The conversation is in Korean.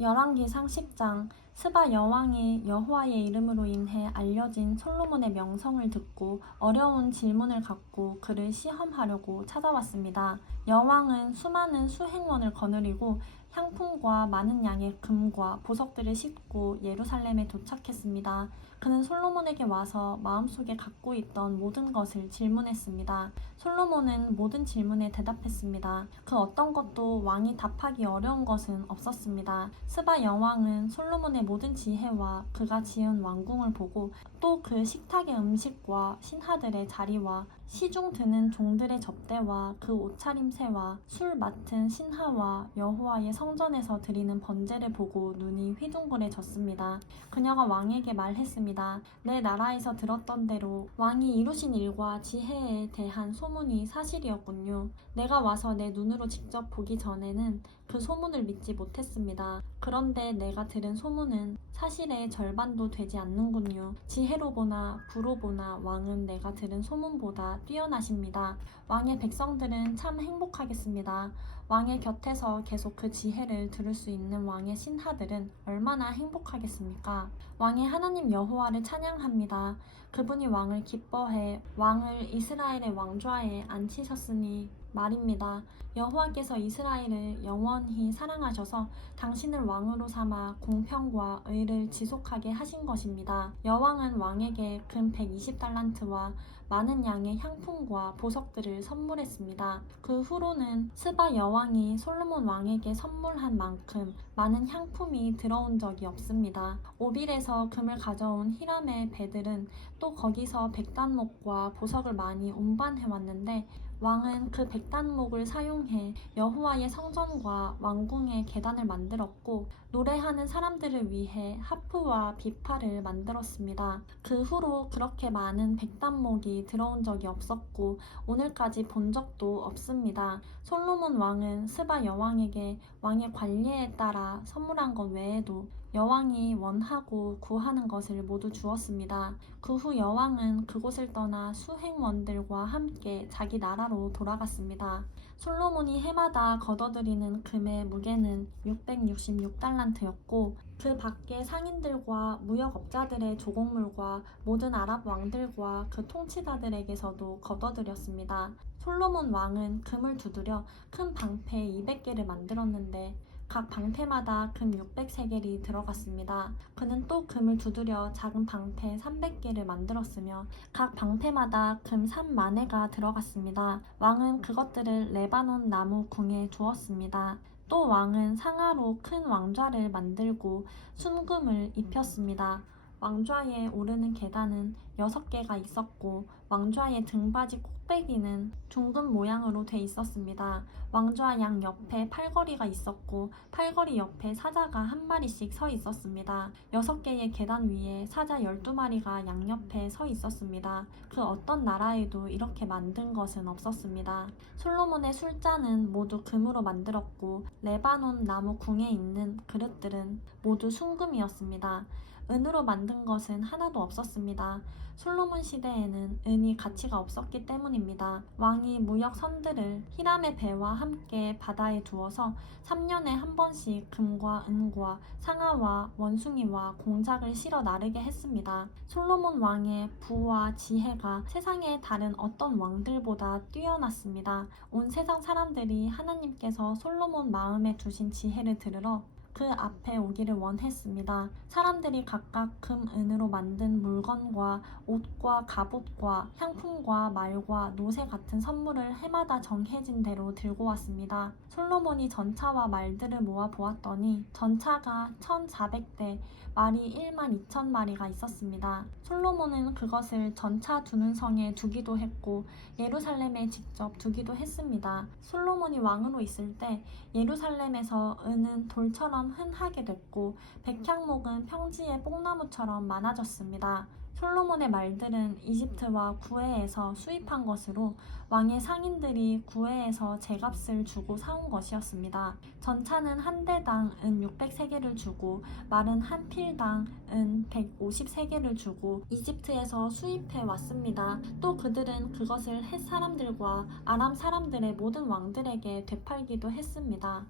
열왕기상 10장. 스바 여왕이 여호와의 이름으로 인해 알려진 솔로몬의 명성을 듣고 어려운 질문을 갖고 그를 시험하려고 찾아왔습니다. 여왕은 수많은 수행원을 거느리고 향품과 많은 양의 금과 보석들을 싣고 예루살렘에 도착했습니다. 그는 솔로몬에게 와서 마음속에 갖고 있던 모든 것을 질문했습니다. 솔로몬은 모든 질문에 대답했습니다. 그 어떤 것도 왕이 답하기 어려운 것은 없었습니다. 스바 여왕은 솔로몬의 모든 지혜와 그가 지은 왕궁을 보고 또 그 식탁의 음식과 신하들의 자리와 시중 드는 종들의 접대와 그 옷차림새와 술 맡은 신하와 여호와의 성전에서 드리는 번제를 보고 눈이 휘둥그레졌습니다. 그녀가 왕에게 말했습니다. 내 나라에서 들었던 대로 왕이 이루신 일과 지혜에 대한 소문이 사실이었군요. 내가 와서 내 눈으로 직접 보기 전에는 그 소문을 믿지 못했습니다. 그런데 내가 들은 소문은 사실의 절반도 되지 않는군요. 지혜로 보나 부로 보나 왕은 내가 들은 소문보다 뛰어나십니다. 왕의 백성들은 참 행복하겠습니다. 왕의 곁에서 계속 그 지혜를 들을 수 있는 왕의 신하들은 얼마나 행복하겠습니까? 왕의 하나님 여호와를 찬양합니다. 그분이 왕을 기뻐해 왕을 이스라엘의 왕좌에 앉히셨으니 말입니다. 여호와께서 이스라엘을 영원히 사랑하셔서 당신을 왕으로 삼아 공평과 의를 지속하게 하신 것입니다. 여왕은 왕에게 금 120달란트와 많은 양의 향품과 보석들을 선물했습니다. 그 후로는 스바 여왕이 솔로몬 왕에게 선물한 만큼 많은 향품이 들어온 적이 없습니다. 오빌에서 금을 가져온 히람의 배들은 또 거기서 백단목과 보석을 많이 운반해왔는데 왕은 그 백단목을 사용해 여호와의 성전과 왕궁의 계단을 만들었고 노래하는 사람들을 위해 하프와 비파를 만들었습니다. 그 후로 그렇게 많은 백단목이 들어온 적이 없었고 오늘까지 본 적도 없습니다. 솔로몬 왕은 스바 여왕에게 왕의 관리에 따라 선물한 것 외에도 여왕이 원하고 구하는 것을 모두 주었습니다. 그 후 여왕은 그곳을 떠나 수행원들과 함께 자기 나라로 돌아갔습니다. 솔로몬이 해마다 걷어들이는 금의 무게는 666달란트였고 그 밖에 상인들과 무역업자들의 조공물과 모든 아랍 왕들과 그 통치자들에게서도 걷어들였습니다. 솔로몬 왕은 금을 두드려 큰 방패 200개를 만들었는데 각 방패마다 금 600세겔이 들어갔습니다. 그는 또 금을 두드려 작은 방패 300개를 만들었으며 각 방패마다 금 3만회가 들어갔습니다. 왕은 그것들을 레바논 나무 궁에 두었습니다. 또 왕은 상아로 큰 왕좌를 만들고 순금을 입혔습니다. 왕좌에 오르는 계단은 6개가 있었고 왕좌의 등받이 꼭대기는 둥근 모양으로 돼 있었습니다. 왕좌 양 옆에 팔걸이가 있었고 팔걸이 옆에 사자가 한 마리씩 서 있었습니다. 6개의 계단 위에 사자 12마리가 양옆에 서 있었습니다. 그 어떤 나라에도 이렇게 만든 것은 없었습니다. 솔로몬의 술잔은 모두 금으로 만들었고 레바논 나무 궁에 있는 그릇들은 모두 순금이었습니다. 은으로 만든 것은 하나도 없었습니다. 솔로몬 시대에는 은이 가치가 없었기 때문입니다. 왕이 무역 선들을 히람의 배와 함께 바다에 두어서 3년에 한 번씩 금과 은과 상아와 원숭이와 공작을 실어 나르게 했습니다. 솔로몬 왕의 부와 지혜가 세상의 다른 어떤 왕들보다 뛰어났습니다. 온 세상 사람들이 하나님께서 솔로몬 마음에 두신 지혜를 들으러 그 앞에 오기를 원했습니다. 사람들이 각각 금, 은으로 만든 물건과 옷과 갑옷과 향품과 말과 노새 같은 선물을 해마다 정해진 대로 들고 왔습니다. 솔로몬이 전차와 말들을 모아 보았더니 전차가 1,400대, 말이 12,000마리가 있었습니다. 솔로몬은 그것을 전차 두는 성에 두기도 했고 예루살렘에 직접 두기도 했습니다. 솔로몬이 왕으로 있을 때 예루살렘에서 은은 돌처럼 흔하게 됐고 백향목은 평지의 뽕나무처럼 많아졌습니다. 솔로몬의 말들은 이집트와 구해에서 수입한 것으로 왕의 상인들이 구해에서 제값을 주고 사온 것이었습니다. 전차는 한 대당 은 600세겔을 주고 말은 한 필당 은 150세겔을 주고 이집트에서 수입해 왔습니다. 또 그들은 그것을 헷 사람들과 아람 사람들의 모든 왕들에게 되팔기도 했습니다.